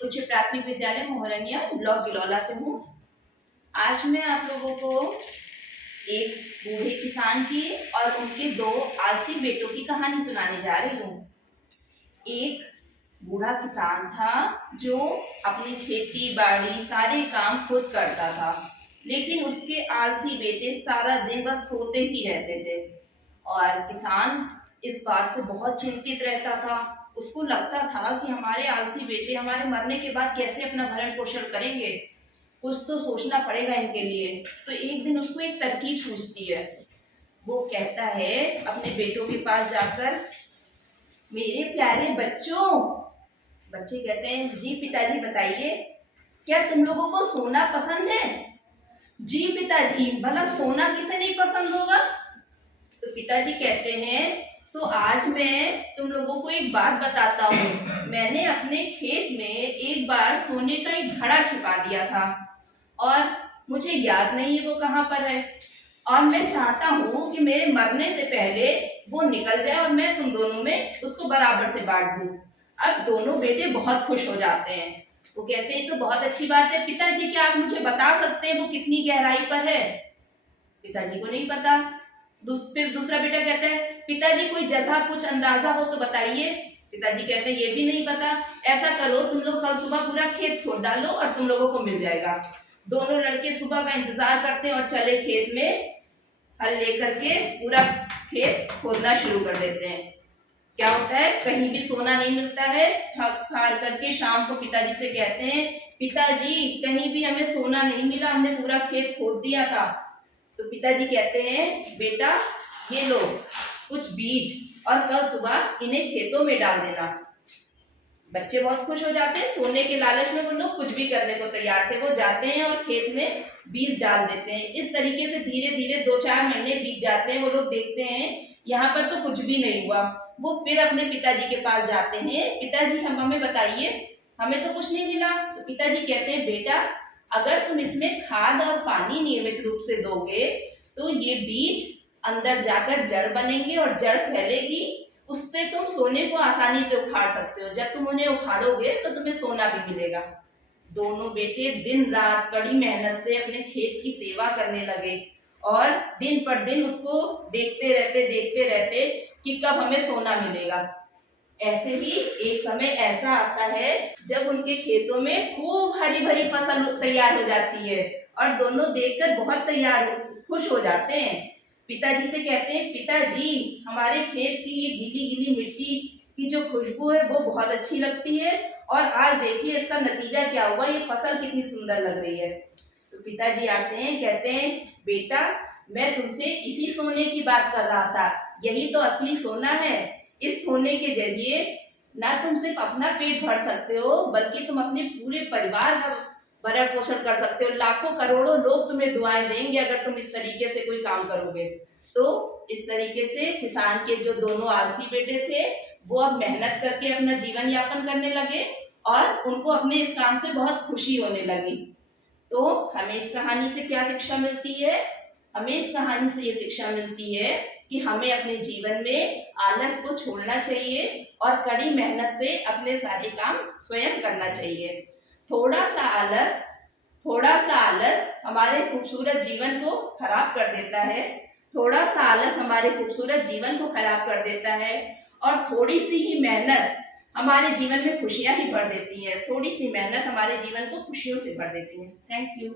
उच्च प्राथमिक विद्यालय मोहरनिया ब्लॉक गिलौला से हूँ। आज मैं आप लोगों को एक बूढ़े किसान की और उनके दो आलसी बेटों की कहानी सुनाने जा रही हूँ। एक बूढ़ा किसान था जो अपनी खेती बाड़ी सारे काम खुद करता था, लेकिन उसके आलसी बेटे सारा दिन बस सोते ही रहते थे। और किसान इस बात से बहुत चिंतित रहता था। उसको लगता था कि हमारे आलसी बेटे हमारे मरने के बाद कैसे अपना भरण पोषण करेंगे, कुछ तो सोचना पड़ेगा इनके लिए। तो एक दिन उसको एक तरकीब सूझती है। वो कहता है अपने बेटों के पास जाकर, मेरे प्यारे बच्चों। बच्चे कहते हैं, जी पिताजी बताइए, क्या तुम लोगों को सोना पसंद है? जी पिताजी, भला सोना किसे नहीं पसंद होगा। तो पिताजी कहते हैं, तो आज मैं तुम लोगों को एक बात बताता हूँ। मैंने अपने खेत में एक बार सोने का एक घड़ा छिपा दिया था और मुझे याद नहीं है वो कहाँ पर है। और मैं चाहता हूँ कि मेरे मरने से पहले वो निकल जाए और मैं तुम दोनों में उसको बराबर से बांट दूँ। अब दोनों बेटे बहुत खुश हो जाते हैं। वो कहते हैं, तो बहुत अच्छी बात है पिताजी, क्या आप मुझे बता सकते हैं वो कितनी गहराई पर है? पिताजी को नहीं पता। फिर दूसरा बेटा कहता है, पिताजी कोई जगह कुछ अंदाजा हो तो बताइए। पिताजी कहते हैं, ये भी नहीं पता। ऐसा करो, तुम लोग कल सुबह पूरा खेत खोद डालो और तुम लोगों को मिल जाएगा। दोनों लड़के सुबह का इंतजार करते हैं और चले खेत में हल लेकर के पूरा खेत खोदना शुरू कर देते हैं। क्या होता है, कहीं भी सोना नहीं मिलता है। थक हार करके शाम को पिताजी से कहते हैं, पिताजी कहीं भी हमें सोना नहीं मिला, हमने पूरा खेत खोद दिया था। तो पिताजी कहते हैं, बेटा ये लो कुछ बीज और कल सुबह इन्हें खेतों में डाल देना। बच्चे बहुत खुश हो जाते हैं। सोने के लालच में वो लोग कुछ भी करने को तैयार थे। वो जाते हैं और खेत में बीज डाल देते हैं। इस तरीके से धीरे धीरे 2-4 महीने बीत जाते हैं। वो लोग देखते हैं यहाँ पर तो कुछ भी नहीं हुआ। वो फिर अपने पिताजी के पास जाते हैं, पिताजी हम हमें बताइए, हमें तो कुछ नहीं मिला। तो पिताजी कहते हैं, बेटा अगर तुम इसमें खाद और पानी नियमित रूप से दोगे तो ये बीज अंदर जाकर जड़ बनेंगे और जड़ फैलेगी। उससे तुम सोने को आसानी से उखाड़ सकते हो। जब तुम उन्हें उखाड़ोगे तो तुम्हें सोना भी मिलेगा। दोनों बेटे दिन रात कड़ी मेहनत से अपने खेत की सेवा करने लगे और दिन पर दिन उसको देखते रहते कि कब हमें सोना मिलेगा। ऐसे ही एक समय ऐसा आता है जब उनके खेतों में खूब हरी भरी फसल तैयार हो जाती है और दोनों देखकर बहुत खुश हो जाते हैं। पिताजी से कहते हैं, पिताजी हमारे खेत की ये गीली गीली मिट्टी की जो खुशबू है वो बहुत अच्छी लगती है और आज देखिए इसका नतीजा क्या हुआ, ये फसल कितनी सुंदर लग रही है। तो पिताजी आते हैं, कहते हैं, बेटा मैं तुमसे इसी सोने की बात कर रहा था, यही तो असली सोना है। इस सोने के जरिए ना तुम सिर्फ अपना पेट भर सकते हो बल्कि तुम अपने पूरे परिवार का भरण पोषण कर सकते हो। लाखों करोड़ों लोग तुम्हें दुआएं देंगे अगर तुम इस तरीके से कोई काम करोगे। तो इस तरीके से किसान के जो दोनों आलसी बेटे थे वो अब मेहनत करके अपना जीवन यापन करने लगे और उनको अपने इस काम से बहुत खुशी होने लगी। तो हमें इस कहानी से क्या शिक्षा मिलती है? हमें इस कहानी से ये शिक्षा मिलती है कि हमें अपने जीवन में आलस को छोड़ना चाहिए और कड़ी मेहनत से अपने सारे काम स्वयं करना चाहिए। थोड़ा सा आलस हमारे खूबसूरत जीवन को खराब कर देता है। थोड़ा सा आलस हमारे खूबसूरत जीवन को खराब कर देता है और थोड़ी सी ही मेहनत हमारे जीवन में खुशियां ही भर देती है। थोड़ी सी मेहनत हमारे जीवन को खुशियों से भर देती है। Thank you.